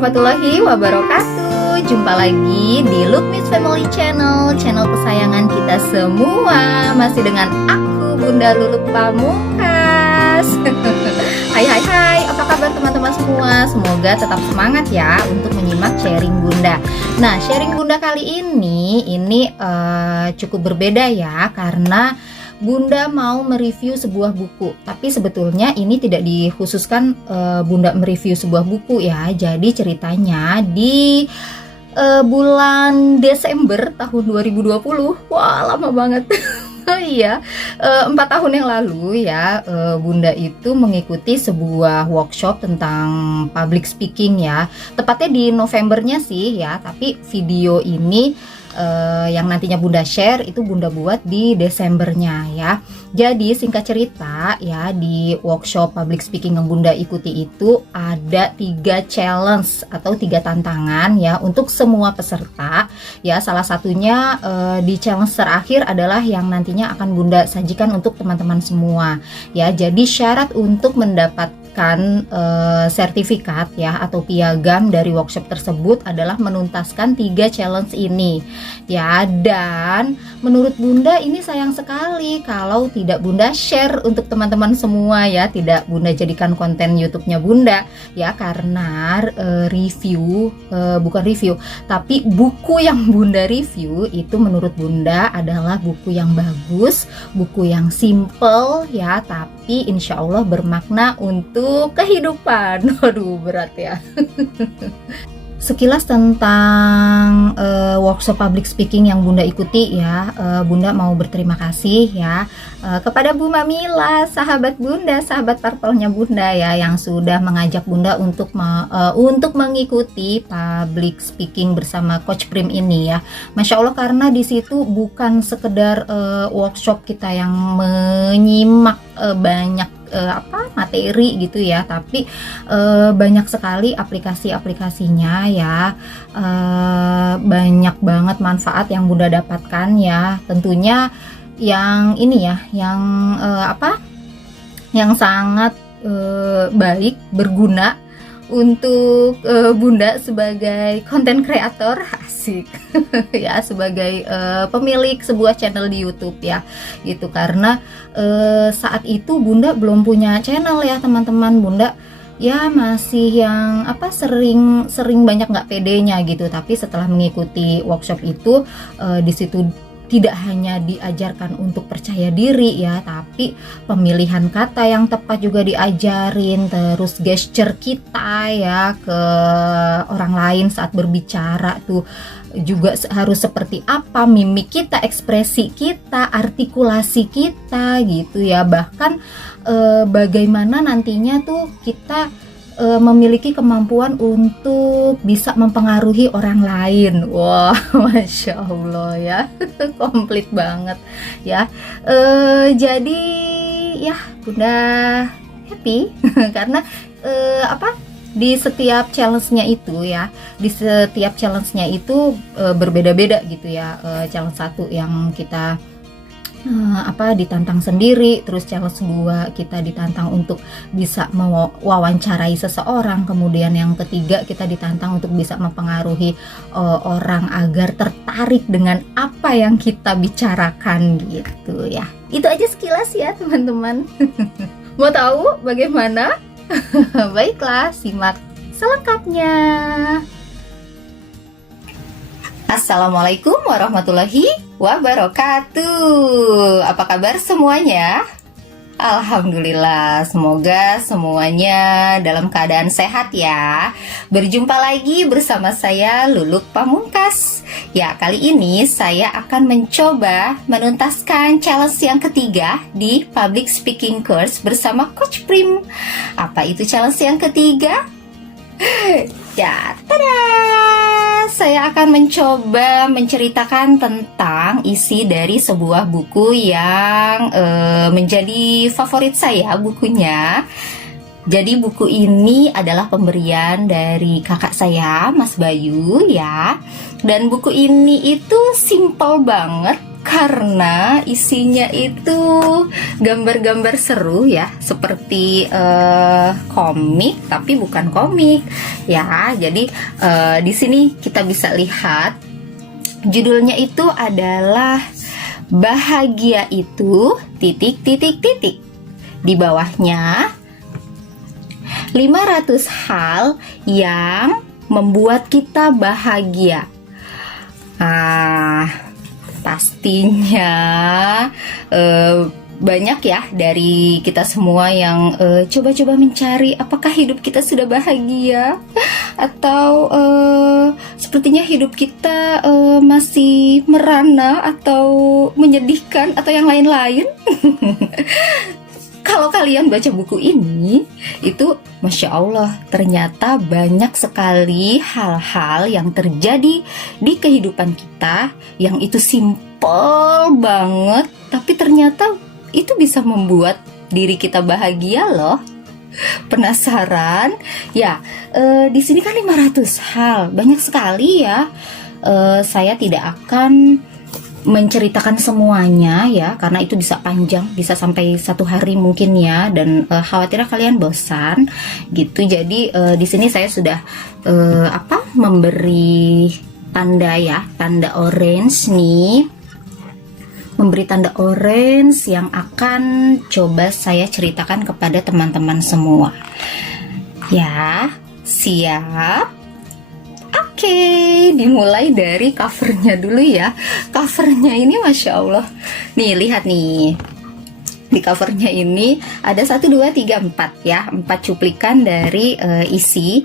warahmatullahi wabarakatuh. Jumpa lagi di Lukmis Family Channel, channel kesayangan kita semua. Masih dengan aku, Bunda Luluk Pamungkas. Hai, apa kabar teman-teman semua? Semoga tetap semangat ya untuk menyimak sharing Bunda. Nah, sharing Bunda kali ini cukup berbeda ya, karena Bunda mau mereview sebuah buku. Tapi sebetulnya ini tidak dikhususkan Bunda mereview sebuah buku ya. Jadi ceritanya di bulan Desember tahun 2020. Wah, lama banget. Iya, 4 tahun yang lalu ya, Bunda itu mengikuti sebuah workshop tentang public speaking ya. Tepatnya di Novembernya sih ya, tapi video ini yang nantinya Bunda share itu Bunda buat di Desembernya ya. Jadi singkat cerita ya, di workshop public speaking yang Bunda ikuti itu ada 3 challenge atau 3 tantangan ya untuk semua peserta ya. Salah satunya di challenge terakhir adalah yang nantinya akan Bunda sajikan untuk teman-teman semua ya. Jadi syarat untuk mendapatkan sertifikat ya atau piagam dari workshop tersebut adalah menuntaskan 3 challenge ini ya. Dan menurut Bunda ini sayang sekali kalau tidak Bunda share untuk teman-teman semua ya, tidak Bunda jadikan konten YouTube-nya Bunda ya, karena bukan review tapi buku yang Bunda review itu menurut Bunda adalah buku yang bagus, buku yang simple ya, tapi insya Allah bermakna untuk kehidupan. Waduh, berat ya. Sekilas tentang workshop public speaking yang Bunda ikuti ya, Bunda mau berterima kasih ya kepada Bu Mamila, sahabat Bunda, sahabat parpelnya Bunda ya, yang sudah mengajak Bunda untuk mengikuti public speaking bersama Coach Prim ini ya. Masya Allah, karena di situ bukan sekedar workshop kita yang menyimak banyak materi gitu ya, tapi banyak sekali aplikasinya ya, banyak banget manfaat yang Bunda dapatkan ya. Tentunya yang ini ya, yang sangat baik, berguna untuk Bunda sebagai konten kreator, asik ya, sebagai pemilik sebuah channel di YouTube ya gitu. Karena saat itu Bunda belum punya channel ya teman-teman. Bunda ya masih yang sering banyak nggak pedenya gitu. Tapi setelah mengikuti workshop itu, di situ tidak hanya diajarkan untuk percaya diri ya, tapi pemilihan kata yang tepat juga diajarin, terus gesture kita ya ke orang lain saat berbicara tuh juga harus seperti apa, mimik kita, ekspresi kita, artikulasi kita gitu ya. Bahkan bagaimana nantinya tuh kita memiliki kemampuan untuk bisa mempengaruhi orang lain. Wah, Masya Allah ya, komplit banget ya. Jadi ya Bunda happy karena di setiap challenge-nya itu ya, berbeda-beda gitu ya. Challenge 1 yang kita ditantang sendiri, terus challenge 2 kita ditantang untuk bisa mewawancarai seseorang, kemudian yang ketiga kita ditantang untuk bisa mempengaruhi orang agar tertarik dengan apa yang kita bicarakan gitu ya. Itu aja sekilas ya teman-teman. Mau tahu bagaimana? Baiklah, simak selengkapnya. Assalamualaikum warahmatullahi wabarakatuh. Apa kabar semuanya? Alhamdulillah, semoga semuanya dalam keadaan sehat ya. Berjumpa lagi bersama saya Luluk Pamungkas. Ya, kali ini saya akan mencoba menuntaskan challenge yang ketiga di public speaking course bersama Coach Prim. Apa itu challenge yang ketiga? Ya, tada! Saya akan mencoba menceritakan tentang isi dari sebuah buku yang menjadi favorit saya bukunya. Jadi buku ini adalah pemberian dari kakak saya, Mas Bayu ya. Dan buku ini itu simple banget karena isinya itu gambar-gambar seru ya, seperti komik tapi bukan komik ya. Jadi di sini kita bisa lihat judulnya itu adalah Bahagia Itu titik titik titik. Di bawahnya 500 hal yang membuat kita bahagia. Pastinya banyak ya dari kita semua yang coba-coba mencari apakah hidup kita sudah bahagia, atau sepertinya hidup kita masih merana atau menyedihkan atau yang lain-lain. Kalau kalian baca buku ini, itu Masya Allah, ternyata banyak sekali hal-hal yang terjadi di kehidupan kita yang itu simple banget, tapi ternyata itu bisa membuat diri kita bahagia loh. Penasaran? Ya, di sini kan 500 hal, banyak sekali ya. Saya tidak akan menceritakan semuanya ya, karena itu bisa panjang, bisa sampai 1 hari mungkin ya, dan khawatirnya kalian bosan gitu. Jadi di sini saya sudah memberi tanda ya, tanda orange nih, memberi tanda orange yang akan coba saya ceritakan kepada teman-teman semua ya. Siap? Oke, dimulai dari covernya dulu ya. Covernya ini Masya Allah. Nih, lihat nih. Di covernya ini ada 1, 2, 3, 4 ya. 4 cuplikan dari isi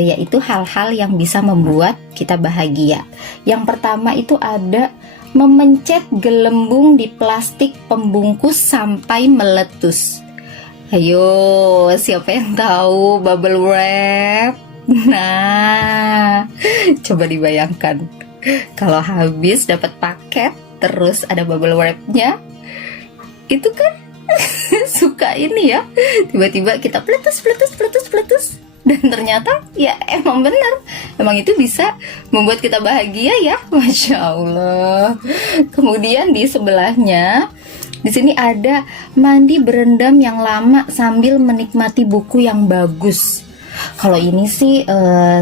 yaitu hal-hal yang bisa membuat kita bahagia. Yang pertama itu ada memencet gelembung di plastik pembungkus sampai meletus. Ayo, siapa yang tahu bubble wrap? Nah, coba dibayangkan kalau habis dapat paket terus ada bubble wrapnya, itu kan suka ini ya, tiba-tiba kita peletus, dan ternyata ya emang benar, emang itu bisa membuat kita bahagia ya, Masya Allah. Kemudian di sebelahnya di sini ada mandi berendam yang lama sambil menikmati buku yang bagus. Kalau ini sih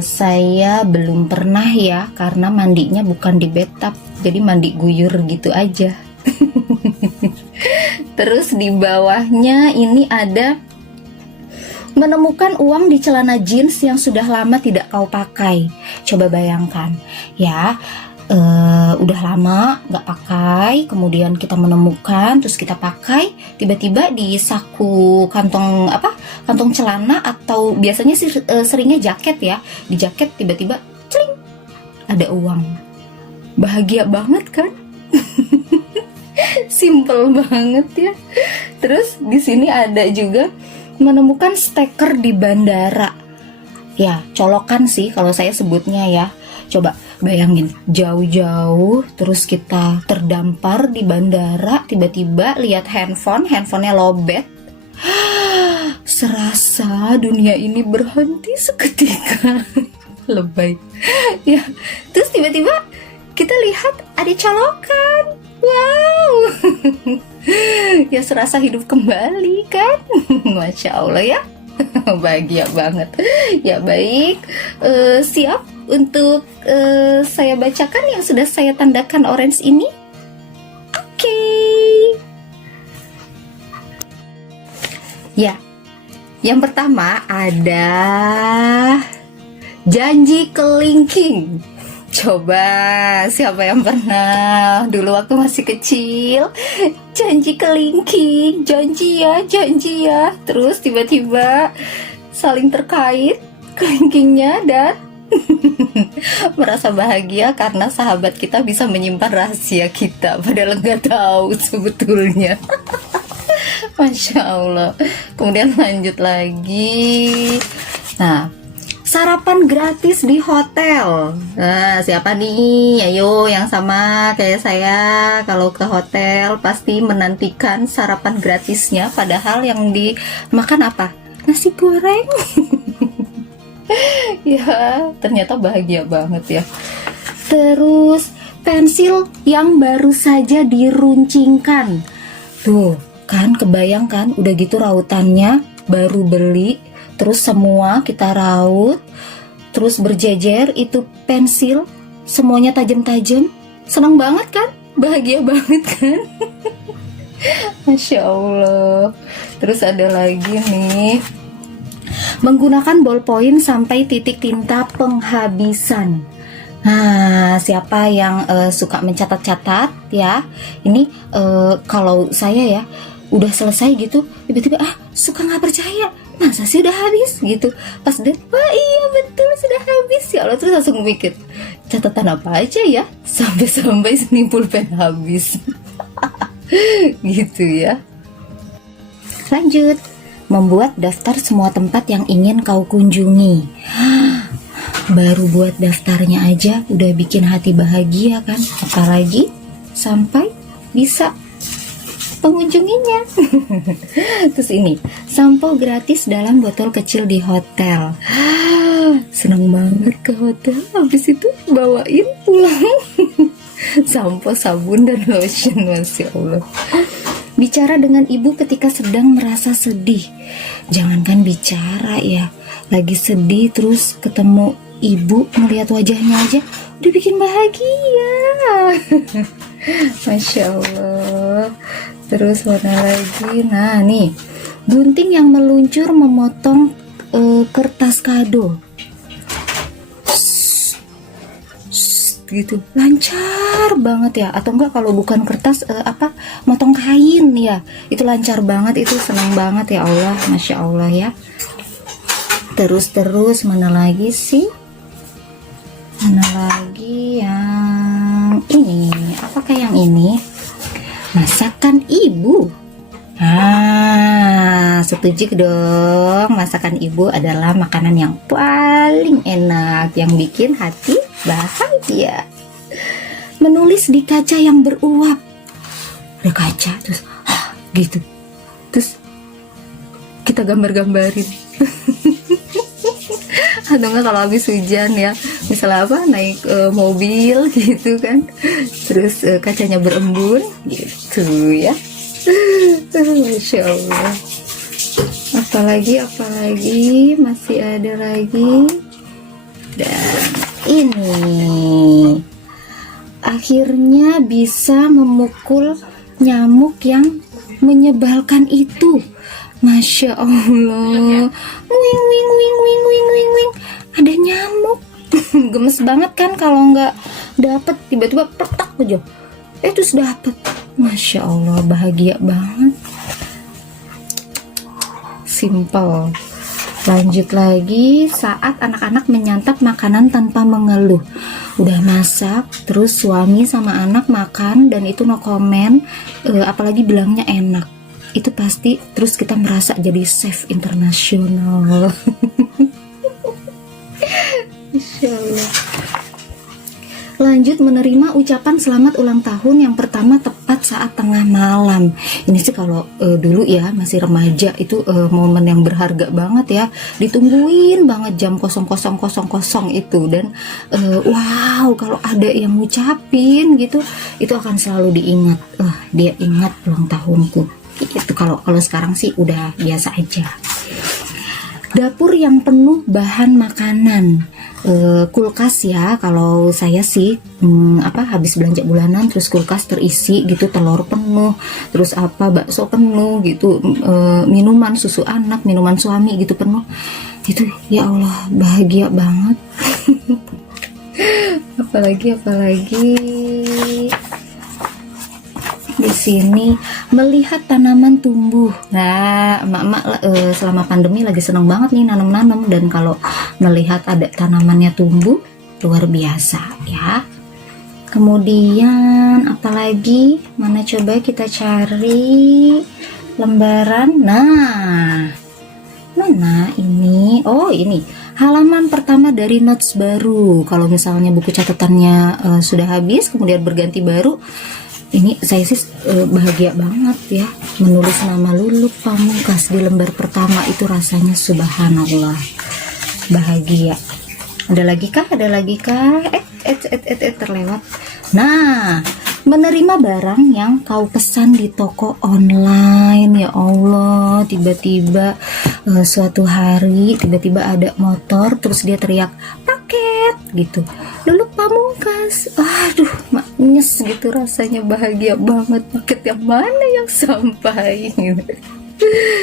saya belum pernah ya, karena mandinya bukan di bathtub, jadi mandi guyur gitu aja. Terus di bawahnya ini ada menemukan uang di celana jeans yang sudah lama tidak kau pakai. Coba bayangkan ya, udah lama nggak pakai, kemudian kita menemukan, terus kita pakai, tiba-tiba di saku kantong kantong celana, atau biasanya sih seringnya jaket ya, di jaket tiba-tiba cling, ada uang. Bahagia banget kan? Simple banget ya. Terus di sini ada juga menemukan steker di bandara. Ya, colokan sih kalau saya sebutnya ya. Coba bayangin, jauh-jauh terus kita terdampar di bandara, tiba-tiba lihat handphonenya lobet. Serasa dunia ini berhenti seketika. Lebay. Ya, terus tiba-tiba kita lihat ada colokan. Wow. Ya serasa hidup kembali kan. Masya Allah ya. Bahagia banget. Ya baik, siap untuk saya bacakan yang sudah saya tandakan orange ini. Oke. Ya, yang pertama ada janji kelingking. Coba siapa yang pernah dulu waktu masih kecil janji kelingking, janji ya, terus tiba-tiba saling terkait kelingkingnya dan merasa bahagia karena sahabat kita bisa menyimpan rahasia kita padahal nggak tahu sebetulnya. Masya Allah. Kemudian lanjut lagi. Nah, sarapan gratis di hotel. Nah, siapa nih? Ayo yang sama kayak saya, kalau ke hotel pasti menantikan sarapan gratisnya, padahal yang dimakan apa? Nasi goreng. Ya, ternyata bahagia banget ya. Terus pensil yang baru saja diruncingkan. Tuh kan, kebayang kan, udah gitu rautannya baru beli, terus semua kita raut, terus berjejer itu pensil, semuanya tajam-tajam. Senang banget kan? Bahagia banget kan? Masya Allah. Terus ada lagi nih, menggunakan ballpoint sampai titik tinta penghabisan. Nah, siapa yang suka mencatat-catat ya, ini kalau saya ya udah selesai gitu, tiba-tiba suka nggak percaya, masa sih udah habis gitu. Pas deh, wah iya betul sudah habis ya Allah. Terus langsung mikir, catatan apa aja ya sampai sini pulpen habis. Gitu ya. Lanjut, membuat daftar semua tempat yang ingin kau kunjungi. Baru buat daftarnya aja udah bikin hati bahagia kan, apalagi sampai bisa pengunjunginya. Terus ini, sampo gratis dalam botol kecil di hotel. Seneng banget ke hotel, habis itu bawain pulang sampo, sabun, dan lotion. Masya Allah. Bicara dengan ibu ketika sedang merasa sedih. Jangankan bicara ya, lagi sedih terus ketemu ibu, melihat wajahnya aja udah bikin bahagia. Masya Allah. Terus mana lagi? Nah nih, gunting yang meluncur memotong kertas kado. Gitu, lancar banget ya. Atau enggak kalau bukan kertas motong kain ya, itu lancar banget, itu senang banget ya Allah. Masya Allah ya. Terus mana lagi sih? Mana lagi yang ini? Apakah yang ini? Masakan ibu. Setuju dong. Masakan ibu adalah makanan yang paling enak, yang bikin hati bahagia. Menulis di kaca yang beruap. Ada kaca terus gitu. Terus kita gambar-gambarin. Atau enggak kalau habis hujan ya, misalnya naik mobil gitu kan, terus kacanya berembun gitu ya. Masya Allah. Apalagi masih ada lagi. Dan ini akhirnya bisa memukul nyamuk yang menyebalkan itu. Masya Allah. Wing wing wing wing wing wing wing. Ada nyamuk. Gemes banget kan kalau nggak dapet, tiba-tiba petak aja terus dapet. Masya Allah, bahagia banget. Simple. Lanjut lagi, saat anak-anak menyantap makanan tanpa mengeluh. Udah masak, terus suami sama anak makan dan itu no comment, apalagi bilangnya enak. Itu pasti terus kita merasa jadi chef internasional. Insya Allah. Lanjut, menerima ucapan selamat ulang tahun yang pertama tepat saat tengah malam. Ini sih kalau dulu ya masih remaja itu momen yang berharga banget ya. Ditungguin banget jam 00.00 itu, dan wow, kalau ada yang ngucapin gitu itu akan selalu diingat. Dia ingat ulang tahunku. Itu kalau sekarang sih udah biasa aja. Dapur yang penuh bahan makanan. Kulkas ya, kalau saya sih habis belanja bulanan terus kulkas terisi gitu, telur penuh, terus bakso penuh gitu, minuman, susu anak, minuman suami gitu penuh. Itu ya Allah, bahagia banget. apalagi di sini, melihat tanaman tumbuh. Nah, emak-emak selama pandemi lagi seneng banget nih nanam-nanam, dan kalau melihat ada tanamannya tumbuh luar biasa ya. Kemudian apalagi, mana coba kita cari lembaran. Nah, mana ini? Oh, ini halaman pertama dari notes baru. Kalau misalnya buku catatannya sudah habis kemudian berganti baru, ini saya sih bahagia banget ya, menulis nama Lulup Pamungkas di lembar pertama itu rasanya subhanallah, bahagia. Ada lagi kah? Terlewat. Nah, menerima barang yang kau pesan di toko online, ya Allah, tiba-tiba suatu hari tiba-tiba ada motor, terus dia teriak paket gitu. Luluk Pamungkas, aduh, maknyes gitu, rasanya bahagia banget. Paket yang mana yang sampai?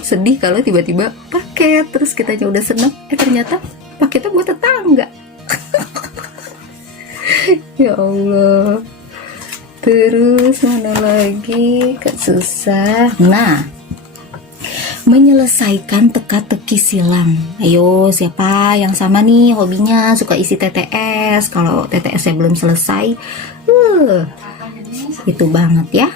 Sedih kalau tiba-tiba paket, terus kitanya udah seneng, ternyata paketnya buat tetangga. Ya Allah. Terus mana lagi, Kak, susah. Nah, menyelesaikan teka-teki silang. Ayo, siapa yang sama nih hobinya suka isi TTS? Kalau TTS-nya belum selesai, itu banget ya.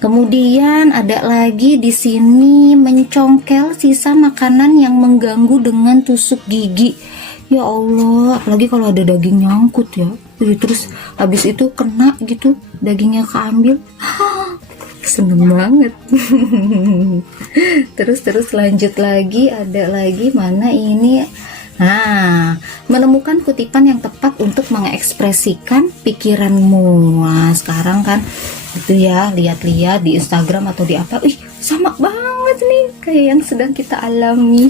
Kemudian ada lagi di sini, mencongkel sisa makanan yang mengganggu dengan tusuk gigi. Ya Allah, apalagi kalau ada daging nyangkut ya. Terus habis itu kena gitu, dagingnya keambil. Seneng banget. Terus lanjut lagi, ada lagi mana ini? Nah, menemukan kutipan yang tepat untuk mengekspresikan pikiranmu. Nah, sekarang kan itu ya, lihat-lihat di Instagram atau di apa, sama banget nih kayak yang sedang kita alami.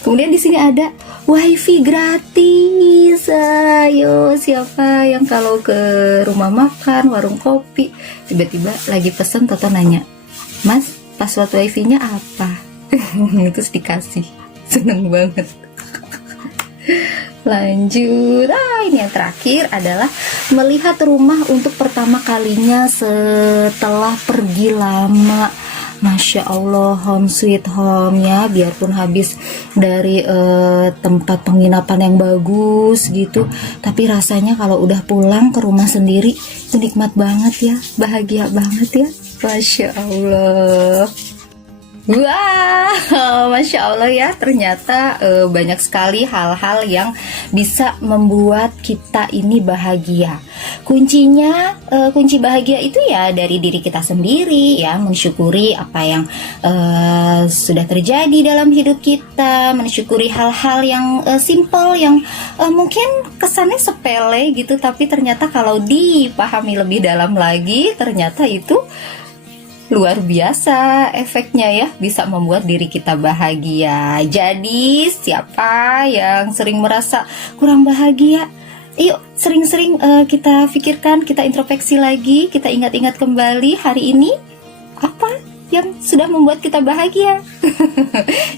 Kemudian di sini ada wifi gratis. Ayo, siapa yang kalau ke rumah makan, warung kopi, tiba-tiba lagi pesen, Toto nanya, Mas, password wifi-nya apa? Terus dikasih. Seneng banget. Lanjut. Ini yang terakhir adalah melihat rumah untuk pertama kalinya setelah pergi lama. Masya Allah, home sweet home ya, biarpun habis dari tempat penginapan yang bagus gitu, tapi rasanya kalau udah pulang ke rumah sendiri itu nikmat banget ya, bahagia banget ya. Masya Allah. Wow, Masya Allah ya, ternyata banyak sekali hal-hal yang bisa membuat kita ini bahagia. Kuncinya, kunci bahagia itu ya dari diri kita sendiri ya, mensyukuri apa yang sudah terjadi dalam hidup kita, mensyukuri hal-hal yang simple, yang mungkin kesannya sepele gitu, tapi ternyata kalau dipahami lebih dalam lagi, ternyata itu luar biasa efeknya ya, bisa membuat diri kita bahagia. Jadi siapa yang sering merasa kurang bahagia, yuk sering-sering kita pikirkan, kita introspeksi lagi, kita ingat-ingat kembali hari ini apa yang sudah membuat kita bahagia.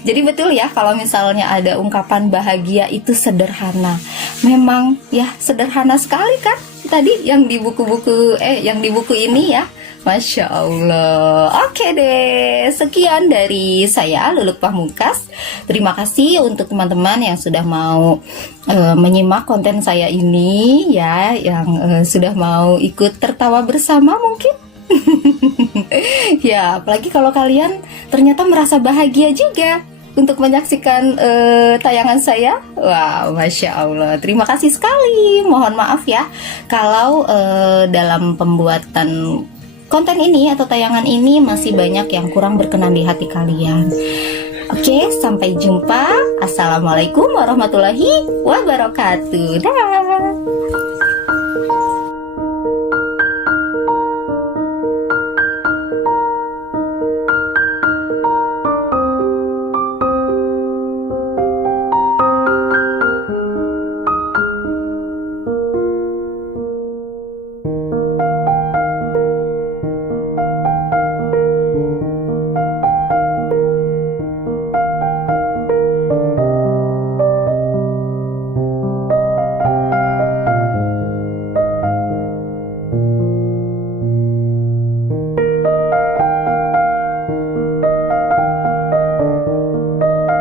Jadi betul ya, kalau misalnya ada ungkapan bahagia itu sederhana, memang ya sederhana sekali kan tadi yang di buku-buku yang di buku ini ya. Masya Allah. Oke deh, sekian dari saya Luluk Pamungkas. Terima kasih untuk teman-teman yang sudah mau menyimak konten saya ini ya, yang sudah mau ikut tertawa bersama mungkin. Ya, apalagi kalau kalian ternyata merasa bahagia juga untuk menyaksikan tayangan saya. Wow, Masya Allah. Terima kasih sekali. Mohon maaf ya kalau dalam pembuatan konten ini atau tayangan ini masih banyak yang kurang berkenan di hati kalian. Oke, sampai jumpa. Assalamualaikum warahmatullahi wabarakatuh. Dah.